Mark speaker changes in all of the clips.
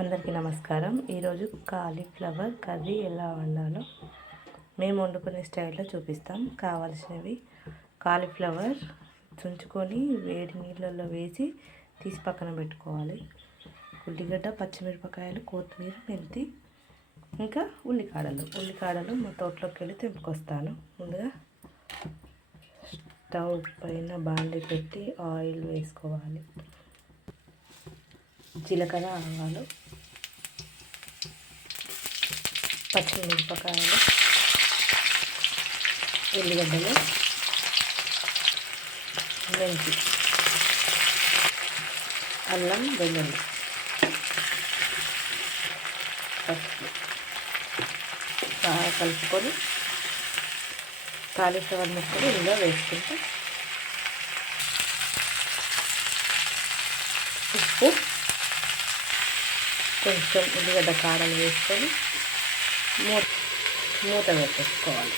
Speaker 1: అందరికీ నమస్కారం. ఈరోజు కాలీఫ్లవర్ కర్రీ ఎలా వండాలో మేము వండుకునే స్టైల్లో చూపిస్తాం. కావలసినవి కాలీఫ్లవర్ చుంచుకొని వేడి నీళ్ళల్లో వేసి తీసి పక్కన పెట్టుకోవాలి. ఉల్లిగడ్డ పచ్చిమిరపకాయలు కొత్తిమీర మెంతి ఇంకా ఉల్లికాడలు. ఉల్లికాడలు మా తోటలోకి వెళ్ళి తెంపుకొస్తాను. ముందుగా స్టవ్ పైన బాండి పెట్టి ఆయిల్ వేసుకోవాలి. జీలకర్ర ఆవాలు పచ్చిమిరపకాయలు ఉల్లిగడ్డలు మెంతి అల్లం వెల్లుల్లి పసుపు. బాగా కలుపుకొని కాలీఫ్లవర్ ముక్కలు ఇందులో వేసుకుంటే ఉప్పు కొంచెం ఉల్లిగడ్డ కాడలు వేసుకొని మూత మూత పెట్టేసుకోవాలి.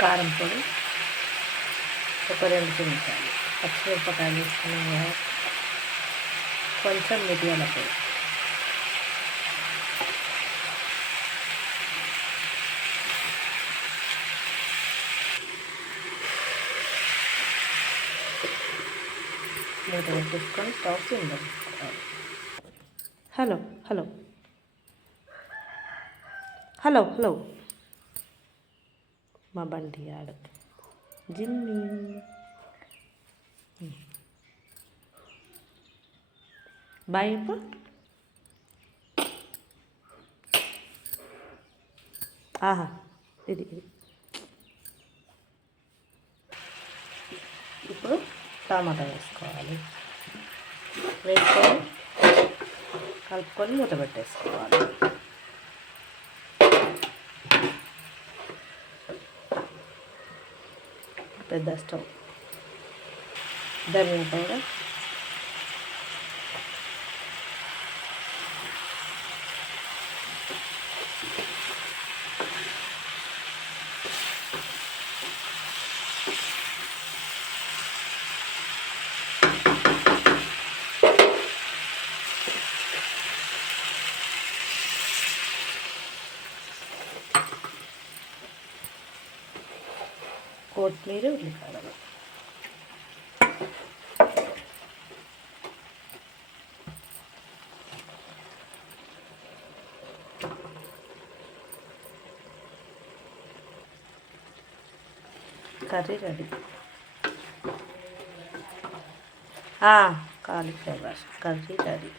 Speaker 1: కారం పొడి ఒక రెండు చెంచాలు పచ్చిమిరపకాయలు వేసుకున్నాం కదా కొంచెం మిరియాల పొడి మూత పెట్టేసుకొని స్టవ్ సిమ్లో హలో హలో హలో హలో మా బండి ఆడు జిమ్మి బాయ్ ఆహా ఇది ఇది. ఇప్పుడు టమాటా వేసుకోవాలి. వేసుకొని కలుపుకొని మూత పెట్టేసుకోవాలి. పెద్ద స్టవ్ ధనియా పౌడర్ కొత్తిమీర ఉల్లిపాయలు. Curry ready. Cauliflower curry ready.